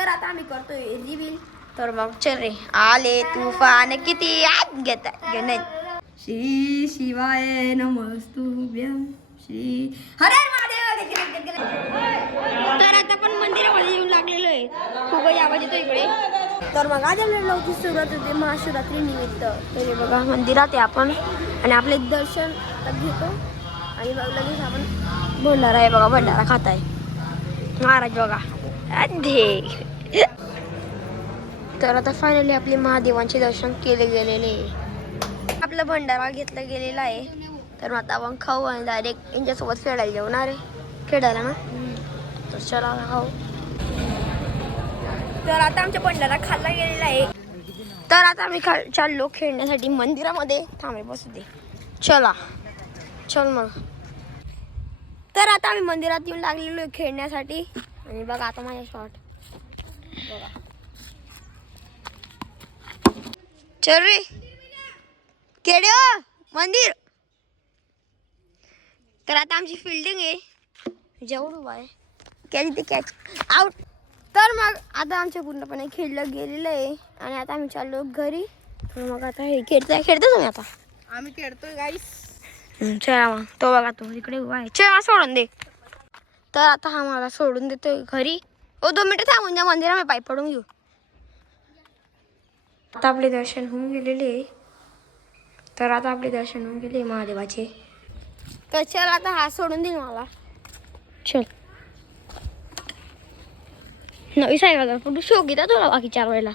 तर आता आम्ही करतोय रिव्हील. तर मग चल रे, आले तुफान किती आत घेता श्री शिवाय नमस्तुभ्यं श्री हरे महादेव. तर आता पण मंदिरामध्ये येऊन लागलेलो आहे. खूपच आवाज येतो इकडे. तर मग आज आपल्याला सुरुवात होते महाशिवरात्री निमित्त. तर बघा मंदिरात आहे आपण आणि आपले दर्शन घेतो आणि मग लगेच आपण भंडारा आहे बघा, भंडारा खात आहे महाराज बघा अधे. तर आता फायनली आपले महादेवांचे दर्शन केले गेलेले आहे. आपला भंडारा घेतला गेलेला आहे. तर आता आपण खाऊ आणि डायरेक्ट यांच्यासोबत खेळायला जेवणार आहे. खेळायला ना, तर चला खाऊ. तर आता आमच्या भंडारा खाल्ला गेलेला आहे. तर आता आम्ही चाललो खेळण्यासाठी मंदिरामध्ये. थांबे बसू दे, चला चल मग. तर आता आम्ही मंदिरात येऊन लागलेलो आहे खेळण्यासाठी. आणि बघा आता माझ्या शॉट बघा. चल रे खेळ मंदिर. तर आता आमची फिल्डिंग आहे, जेवढ उभा आहे कॅच ते कॅच आउट. तर मग आता आमच्या पूर्णपणे खेळलं गेलेलं आहे आणि आता आम्ही चाललो घरी. मग आता हे खेळतो तुम्ही आता. आम्ही खेळतोय गाईस. चला मग, तो बघा तो इकडे उभा आहे. चला सोडून दे. तर आता हा मला सोडून देतोय घरी. 2 मिनिटं थांबून द्या, मंदिरामध्ये पाईप पडून घेऊ. आता आपले दर्शन होऊन गेलेले. तर आता आपले दर्शन होऊन गेले महादेवाचे. तर चल आता हा सोडून दे मला. चल नवी सायकल पण शोक घेता तुला बाकी 4 वेळेला.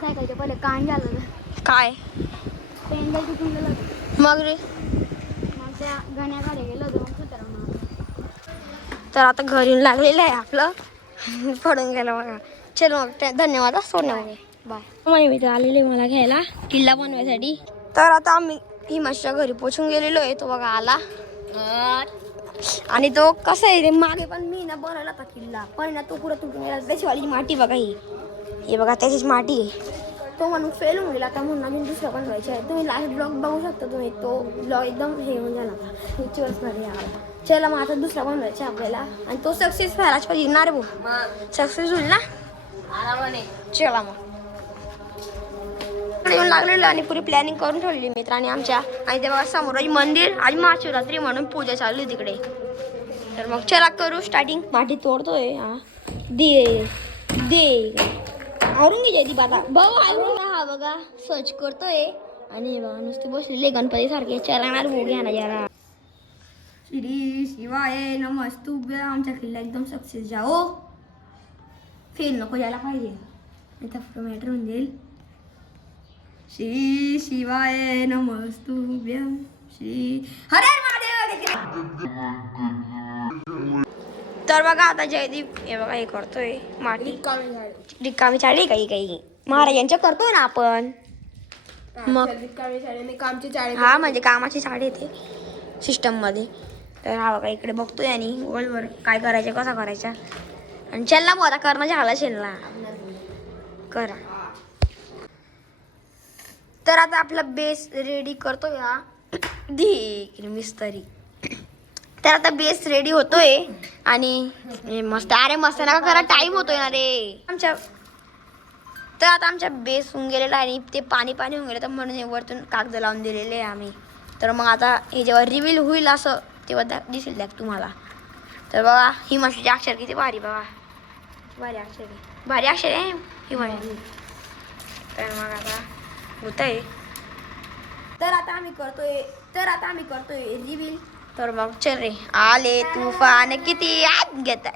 सायकलच्या पहिले कांड झालं काय पेंडल तिथून गेलं मग रे. मग त्या गाण्याकडे गेलो होतो. तर आता घरी लागलेलं आहे आपलं. पडून गेलं बघा. चल मग धन्यवाद सोडण्यामध्ये बाय. माझे मित्र आलेले मला घ्यायला किल्ला बनवायसाठी. तर आता आम्ही हिमाच्या घरी पोचून गेलेलो आहे. तो बघा आला आणि तो कसा आहे रे, मागे पण मी ना बनवला होता किल्ला पण ना तो पुरा तुटून गेला. त्याची वाली माती बघा, ही बघा त्याचीच माती आहे. तो म्हणून फेल होऊन गेला. आता म्हणून अजून दुसरा बनवायचा आहे. तुम्ही लाईव्ह ब्लॉग बघू शकता तुम्ही. तो ब्लॉग एकदम हे होऊन जाणार पुढची वर्षमध्ये यावा. चला मग आता दुसरा बनवायचा आपल्याला आणि तो सक्सेस व्हायलाच पाहिजे ना रे भाऊ. सक्सेस होईल ना आरामाने. चला मग येऊन लागलेलो आणि पुरी प्लॅनिंग करून ठेवलेली मित्रांनी आमच्या. आणि ते बघा समोर मंदिर आणि महाशिवरात्री म्हणून पूजा चालू आहे तिकडे. तर मग चला करू स्टार्टिंग. माती तोडतोय हा दे दे आवरून घे ती बाबा भाऊ आवरून हा बघा सर्च करतोय. आणि बघा नुसते बसलेले गणपती सारखे. चला भाऊ घ्या ना जरा. श्री शिवाय नमस्तुभ्यं. आमचा किल्ला एकदम सक्सेस जाओ. फेल नको यायला पाहिजे, आता फोटो मॅटर होऊन जाईल. श्री शिवाय नमस्तुभ्यं श्री हरे महादेव. तर बघा आता जयदीप हे बघा हे करतोय माती रिकामी चाळी काही महाराजांच्या करतोय ना आपण. मग हा म्हणजे कामाची चाळी येते सिस्टम मध्ये. तर हा बघा इकडे बघतोय आणि गोलवर काय करायचं कसा करायचा. आणि चल ना आता करणं झाला शेलला करा. तर आता आपला बेस रेडी करतोय हा धी मिस्त्री. तर आता बेस रेडी होतोय आणि मस्त अरे मस्त नका करा, टाइम होतोय ना रे आमच्या. तर आता आमच्या बेस होऊन गेलेला आहे आणि ते पाणी होऊन गेलं. तर म्हणून वरतून कागद लावून दिलेले आहे आम्ही. तर मग आता हे जेव्हा रिव्हील होईल असं तेव्हा दिसेल द्या तुम्हाला. तर बघा हिमाशीचे अक्षर किती भारी बघा, भारी अक्षर आहे हिमाशी. तर मग आता होत आहे. तर आता आम्ही करतोय रिव्हील. तर मग चल रे, आले तुफान किती आत घेता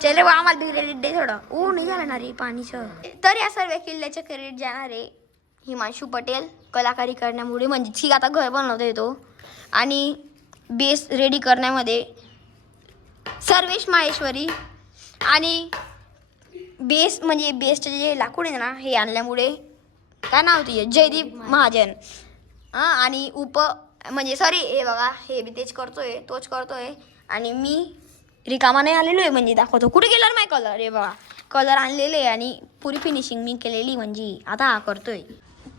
चल रे आम्हाला क्रेडिट दे थोडं. नाही झालं ना रे पाणीचं. तर या सर्व किल्ल्याचं क्रेडिट जाणार आहे हिमांशू पटेल कलाकारी करण्यामुळे. म्हणजे ठीक आता घर बनवता येतो आणि बेस रेडी करण्यामध्ये सर्वेश माहेश्वरी आणि बेस म्हणजे बेसचे जे लाकूड आहे ना हे आणल्यामुळे काय नाव होती जयदीप महाजन. आणि म्हणजे सॉरी हे बघा हे बी तोच करतोय आणि मी रिकामा नाही आलेलो आहे. म्हणजे दाखवतो कुठे गेला नाही कलर. हे बघा कलर आणलेले आहे आणि पुरी फिनिशिंग मी केलेली म्हणजे आता हा करतोय.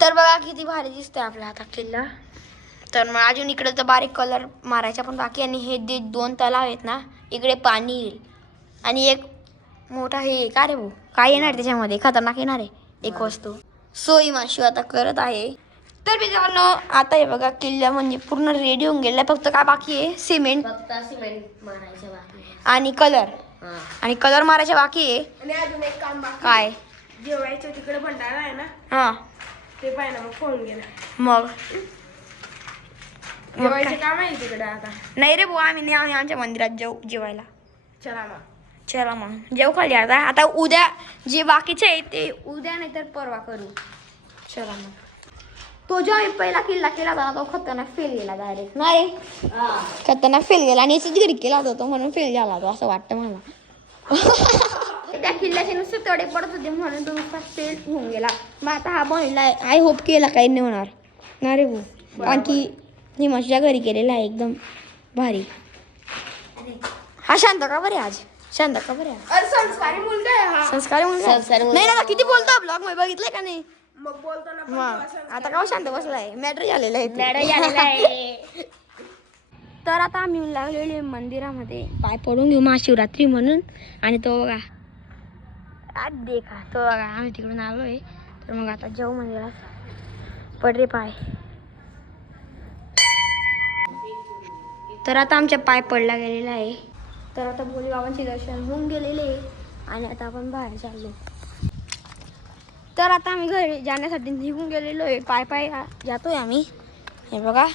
तर बघा किती भारी दिसतोय आपला आता किल्ला. तर मग अजून इकडे तर बारीक कलर मारायचा पण बाकी. आणि हे जे 2 तलाव आहेत ना, इकडे पाणी येईल. आणि एक मोठा हे का रे भाऊ, काय येणार त्याच्यामध्ये, खतरनाक येणार आहे एक वस्तू. सो हिमांशू आता करत आहे. तर मित्रांनो आता हे बघा किल्ला म्हणजे पूर्ण रेडी होऊन गेला. फक्त काय बाकी आहे, सिमेंट मारायचं बाकी आणि कलर. आणि कलर मारायचे बाकी आहे. आणि अजून एक काम बाकी काय, जेवायचं तिकडे भंडारा आहे ना, हां ते पाहिजे मग फोन गेला. मग जेवायचं काम आहे तिकडे आता. नाही रे भाऊ, आम्ही नाही, आम्ही आमच्या मंदिरात जाऊ जेवायला. चला मग. चला मग जेव खाली. आता उद्या जे बाकीचे आहे ते उद्या नाही तर परवा करू. चला मग. तो जो आम्ही पहिला किल्ला केला होता तो खतरनाक फेल गेला डायरेक्ट. नाही खतरनाक फेल गेला. आणि याची घरी केला होता तो म्हणून फेल झाला तो, असं वाटतं मला. त्या किल्ल्याचे नुसते तडे पडत होते म्हणून तो नुसता फेल होऊन गेला. मग आता हा बनला, आय होप केला काही नाही होणार ना रे भाऊ. आणखी हिमांशूच्या घरी केलेला आहे एकदम भारी. हा शांत का बरे आज, शांत का बरे आज. अरे संस्कारी मुलगा आहे हा. संस्कारी मुलगा नाही ना, किती बोलतो ब्लॉग मध्ये बघितलंय का नाही. मग बोलताना पण मग तुला संस्कारी आता का शांत बसलाय, मॅटर झालेला आहे. तर आता आम्ही लागलेले मंदिरामध्ये पाय पडून घेऊ महाशिवरात्री म्हणून. आणि तो बघा आज देखा, तो बघा आम्ही तिकडून आलोय. तर मग आता जाऊ मंदिरात, पड रे पाय. तर आता आमच्या पाय पडला गेलेला आहे. तर आता भोले बाबांचे दर्शन होऊन गेलेले आहे. आणि आता आपण बाहेर चाललो. तर आता आम्ही घरी जाण्यासाठी निघून गेलेलो आहे. पाय पाय जातोय आम्ही, हे बघा.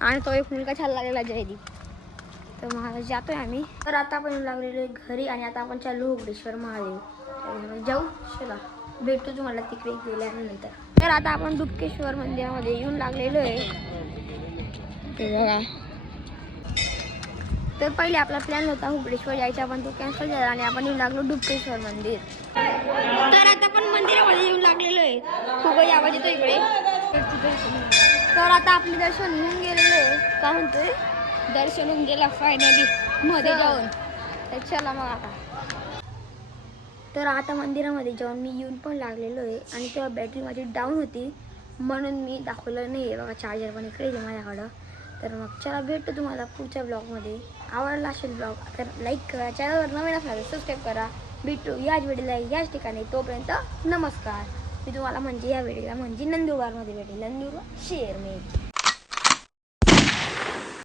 आणि तो एक मुलगा छान लागलेला जयदीप. तर मग जातोय आम्ही. तर आता आपण लागलेलो आहे घरी. आणि आता आपण चाललो हुबळेश्वर महादेव. तर जाऊ, चला भेटू तुम्हाला तिकडे गेल्यानंतर. तर आता आपण डुबकेश्वर मंदिरामध्ये येऊन लागलेलो आहे, हे बघा. तर पहिले आपला प्लॅन होता हुबळेश्वर जायचा पण तो कॅन्सल झाला आणि आपण येऊन लागलो डुबकेश्वर मंदिर. तर आता आपण मंदिरामध्ये येऊन लागलेलो आहे. खूपच आवाज येतो इकडे. तर आता आपले दर्शन होऊन गेलेलं आहे. काय म्हणतोय, दर्शन होऊन गेला फायनली मध्ये जाऊन. तर चला मग आता. तर आता मंदिरामध्ये जाऊन मी येऊन पण लागलेलो आहे. आणि तेव्हा बॅटरी माझी डाऊन होती म्हणून मी दाखवलं नाही आहे बघा. चार्जर पण इकडे आहे माझ्याकडं. तर मग चला भेटतो तुम्हाला पुढच्या ब्लॉगमध्ये. आवडला असेल ब्लॉग तर लाईक करा, चॅनलवर नवीन असला तर सबस्क्राईब करा. भेटू याच व्हिडिओला याच ठिकाणी. तोपर्यंत नमस्कार. मी तुम्हाला म्हणजे या व्हिडिओला म्हणजे नंदुरबारमध्ये भेटेल, नंदुरबार शेअर मी.